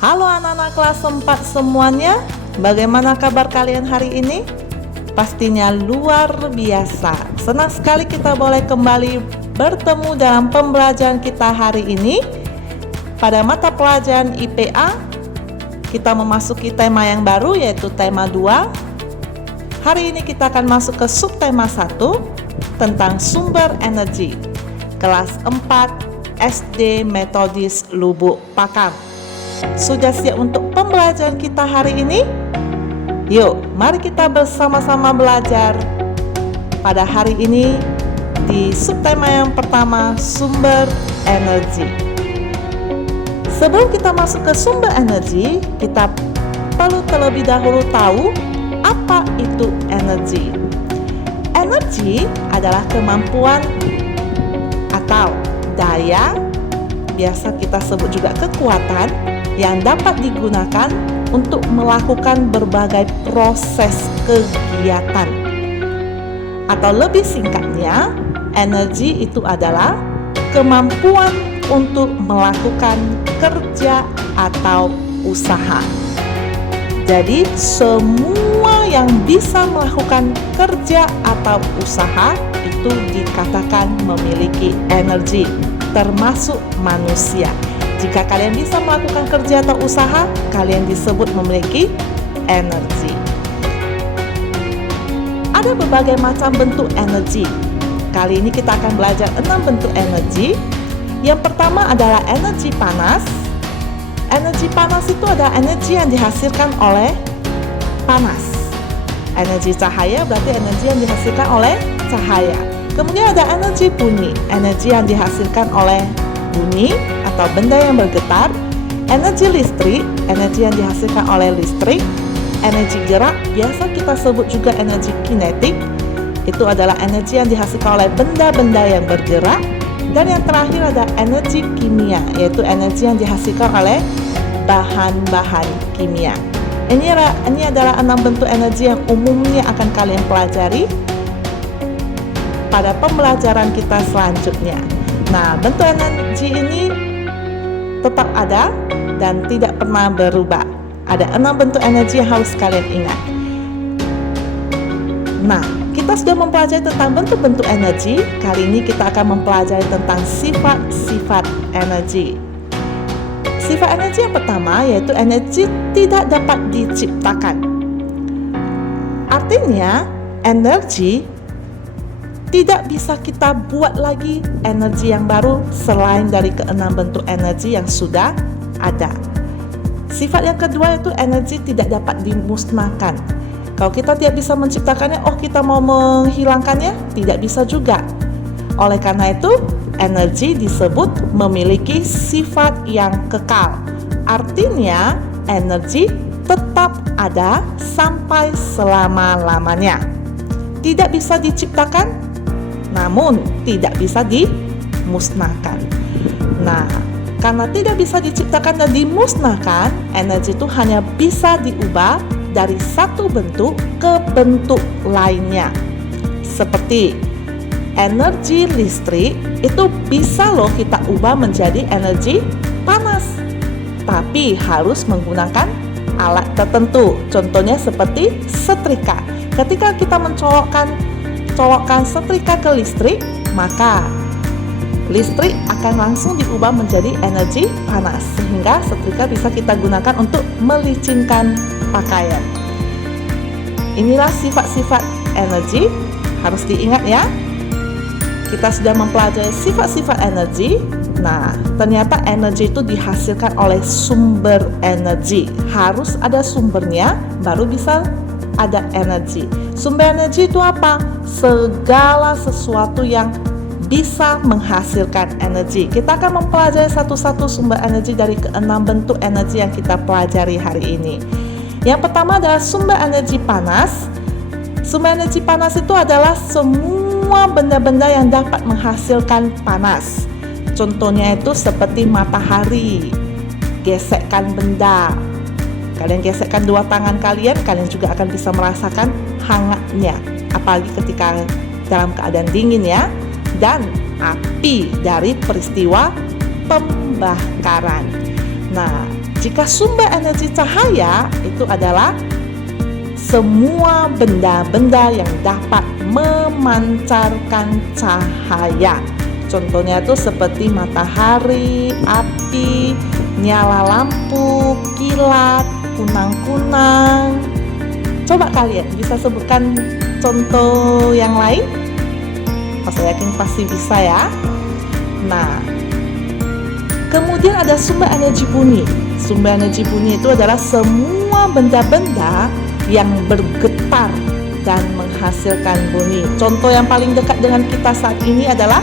Halo anak-anak kelas 4 semuanya, bagaimana kabar kalian hari ini? Pastinya luar biasa. Senang sekali kita boleh kembali bertemu dalam pembelajaran kita hari ini. Pada mata pelajaran IPA, kita memasuki tema yang baru yaitu tema 2. Hari ini kita akan masuk ke subtema 1 tentang sumber energi. Kelas 4 SD Metodis Lubuk Pakam. Sudah siap untuk pembelajaran kita hari ini? Yuk, mari kita bersama-sama belajar pada hari ini di subtema yang pertama, sumber energi. Sebelum kita masuk ke sumber energi, kita perlu terlebih dahulu tahu apa itu energi. Energi adalah kemampuan atau daya, biasa kita sebut juga kekuatan, yang dapat digunakan untuk melakukan berbagai proses kegiatan. Atau lebih singkatnya, energi itu adalah kemampuan untuk melakukan kerja atau usaha. Jadi, semua yang bisa melakukan kerja atau usaha itu dikatakan memiliki energi, termasuk manusia. Jika kalian bisa melakukan kerja atau usaha, kalian disebut memiliki energi. Ada berbagai macam bentuk energi. Kali ini kita akan belajar 6 bentuk energi. Yang pertama adalah energi panas. Energi panas itu adalah energi yang dihasilkan oleh panas. Energi cahaya berarti energi yang dihasilkan oleh cahaya. Kemudian ada energi bunyi, energi yang dihasilkan oleh bunyi atau benda yang bergetar. Energi listrik, energi yang dihasilkan oleh listrik. Energi gerak, biasa kita sebut juga energi kinetik, itu adalah energi yang dihasilkan oleh benda-benda yang bergerak. Dan yang terakhir ada energi kimia, yaitu energi yang dihasilkan oleh bahan-bahan kimia. Ini adalah 6 bentuk energi yang umumnya akan kalian pelajari pada pembelajaran kita selanjutnya. Nah, bentuk energi ini tetap ada dan tidak pernah berubah. Ada 6 bentuk energi yang harus kalian ingat. Nah, kita sudah mempelajari tentang bentuk-bentuk energi. Kali ini kita akan mempelajari tentang sifat-sifat energi. Sifat energi yang pertama yaitu energi tidak dapat diciptakan. Artinya, energi tidak bisa kita buat lagi energi yang baru selain dari ke-6 bentuk energi yang sudah ada. Sifat yang kedua yaitu energi tidak dapat dimusnahkan. Kalau kita tidak bisa menciptakannya, kita mau menghilangkannya, tidak bisa juga. Oleh karena itu, energi disebut memiliki sifat yang kekal. Artinya, energi tetap ada sampai selama-lamanya. Tidak bisa diciptakan, namun tidak bisa dimusnahkan. Nah, karena tidak bisa diciptakan dan dimusnahkan, energi itu hanya bisa diubah dari satu bentuk ke bentuk lainnya. Seperti energi listrik itu bisa loh kita ubah menjadi energi panas, tapi harus menggunakan alat tertentu. Contohnya seperti setrika. Ketika kita mencolokkan setrika ke listrik, maka listrik akan langsung diubah menjadi energi panas, sehingga setrika bisa kita gunakan untuk melicinkan pakaian. Inilah sifat-sifat energi, harus diingat ya. Kita sudah mempelajari sifat-sifat energi. Nah, ternyata energi itu dihasilkan oleh sumber energi. Harus ada sumbernya, baru bisa ada energi. Sumber energi itu apa? Segala sesuatu yang bisa menghasilkan energi. Kita akan mempelajari satu-satu sumber energi dari ke-6 bentuk energi yang kita pelajari hari ini. Yang pertama adalah sumber energi panas. Sumber energi panas itu adalah semua benda-benda yang dapat menghasilkan panas. Contohnya itu seperti matahari, gesekkan benda. Kalian gesekkan dua tangan kalian juga akan bisa merasakan hangatnya. Apalagi ketika dalam keadaan dingin ya. Dan api dari peristiwa pembakaran. Nah, Jika sumber energi cahaya itu adalah semua benda-benda yang dapat memancarkan cahaya. Contohnya itu seperti matahari, api, nyala lampu, kilat, kunang-kunang. Coba kalian bisa sebutkan contoh yang lain? Saya yakin pasti bisa ya. Nah, kemudian ada sumber energi bunyi. Sumber energi bunyi itu adalah semua benda-benda yang bergetar dan menghasilkan bunyi. Contoh yang paling dekat dengan kita saat ini adalah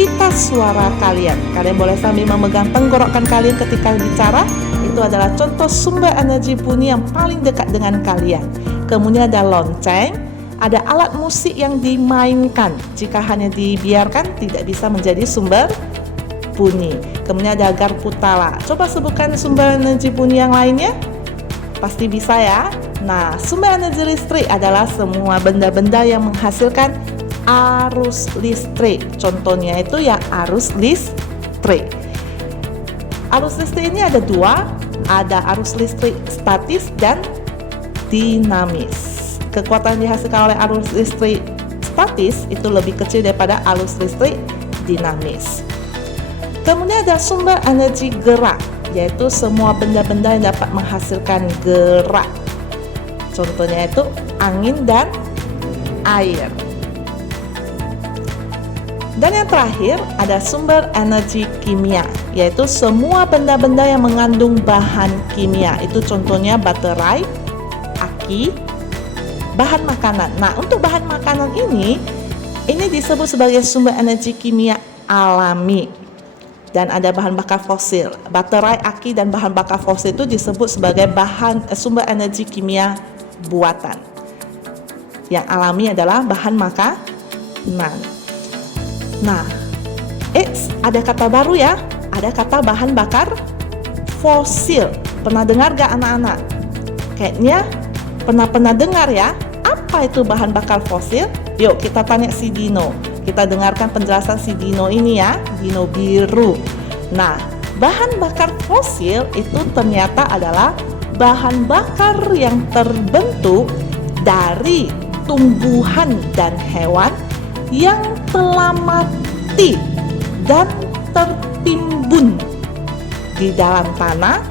pita suara kalian. Kalian boleh sambil memegang tenggorokan kalian ketika bicara. Itu adalah contoh sumber energi bunyi yang paling dekat dengan kalian. Kemudian ada lonceng, ada alat musik yang dimainkan. Jika hanya dibiarkan tidak bisa menjadi sumber bunyi. Kemudian ada garpu tala. Coba sebutkan sumber energi bunyi yang lainnya. Pasti bisa ya. Nah, sumber energi listrik adalah semua benda-benda yang menghasilkan arus listrik. Contohnya itu ya arus listrik. Arus listrik ini ada dua, ada arus listrik statis dan dinamis. Kekuatan yang dihasilkan oleh arus listrik statis itu lebih kecil daripada arus listrik dinamis. Kemudian ada sumber energi gerak, yaitu semua benda-benda yang dapat menghasilkan gerak. Contohnya itu angin dan air. Dan yang terakhir ada sumber energi kimia, yaitu semua benda-benda yang mengandung bahan kimia. Itu contohnya baterai, aki, bahan makanan. Nah, untuk bahan makanan ini disebut sebagai sumber energi kimia alami. Dan ada bahan bakar fosil. Baterai, aki, dan bahan bakar fosil itu disebut sebagai sumber energi kimia buatan. Yang alami adalah bahan makanan. Nah, ada kata baru ya. Ada kata bahan bakar fosil. Pernah dengar gak anak-anak? Kayaknya pernah dengar ya. Apa itu bahan bakar fosil? Yuk kita tanya si Dino. Kita dengarkan penjelasan si Dino ini ya. Dino biru. Nah, bahan bakar fosil itu ternyata adalah bahan bakar yang terbentuk dari tumbuhan dan hewan yang telah mati dan tertimbun di dalam tanah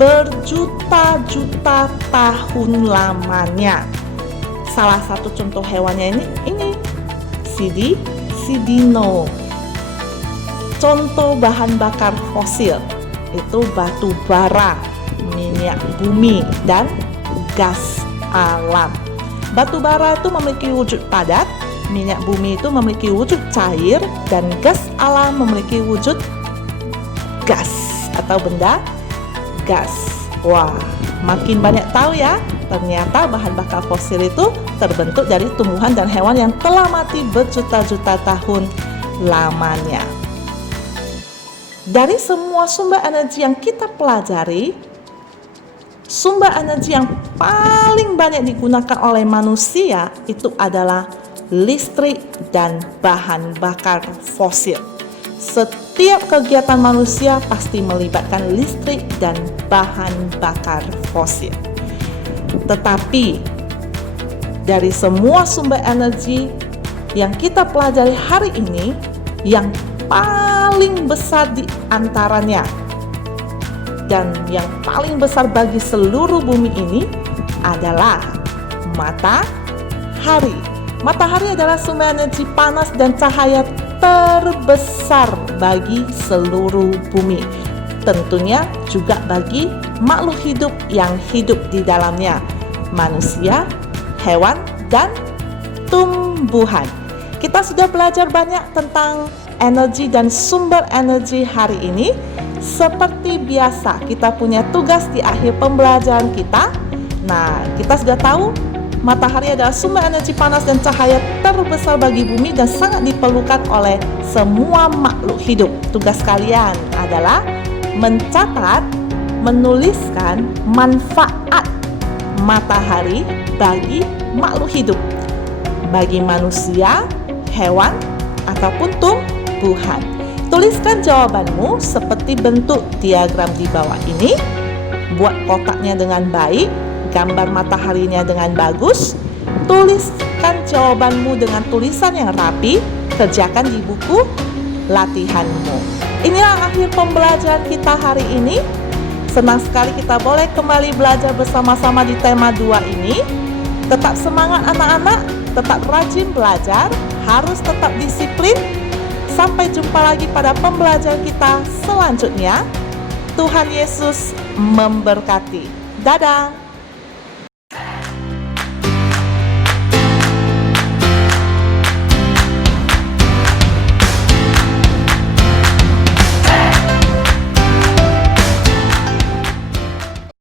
berjuta-juta tahun lamanya. Salah satu contoh hewannya ini si Dino. Contoh bahan bakar fosil itu batu bara, minyak bumi, dan gas alam. Batu bara itu memiliki wujud padat, minyak bumi itu memiliki wujud cair, dan gas alam memiliki wujud gas atau benda gas. Wah, makin banyak tahu ya. Ternyata bahan bakar fosil itu terbentuk dari tumbuhan dan hewan yang telah mati berjuta-juta tahun lamanya. Dari semua sumber energi yang kita pelajari, sumber energi yang paling banyak digunakan oleh manusia itu adalah listrik dan bahan bakar fosil. Setiap kegiatan manusia pasti melibatkan listrik dan bahan bakar fosil. Tetapi dari semua sumber energi yang kita pelajari hari ini, yang paling besar di antaranya dan yang paling besar bagi seluruh bumi ini adalah matahari. Matahari adalah sumber energi panas dan cahaya terbesar bagi seluruh bumi. Tentunya juga bagi makhluk hidup yang hidup di dalamnya, manusia, hewan, dan tumbuhan. Kita sudah belajar banyak tentang energi dan sumber energi hari ini. Seperti biasa, kita punya tugas di akhir pembelajaran kita. Nah, kita sudah tahu matahari adalah sumber energi panas dan cahaya terbesar bagi bumi dan sangat diperlukan oleh semua makhluk hidup. Tugas kalian adalah mencatat, menuliskan manfaat matahari bagi makhluk hidup, bagi manusia, hewan, ataupun tumbuhan. Tuliskan jawabanmu seperti bentuk diagram di bawah ini. buat kotaknya dengan baik, gambar mataharinya dengan bagus, tuliskan jawabanmu dengan tulisan yang rapi, kerjakan di buku latihanmu. Inilah akhir pembelajaran kita hari ini. Senang sekali kita boleh kembali belajar bersama-sama di tema 2 ini. Tetap semangat anak-anak, tetap rajin belajar, harus tetap disiplin. Sampai jumpa lagi pada pembelajaran kita selanjutnya. Tuhan Yesus memberkati. Dadah.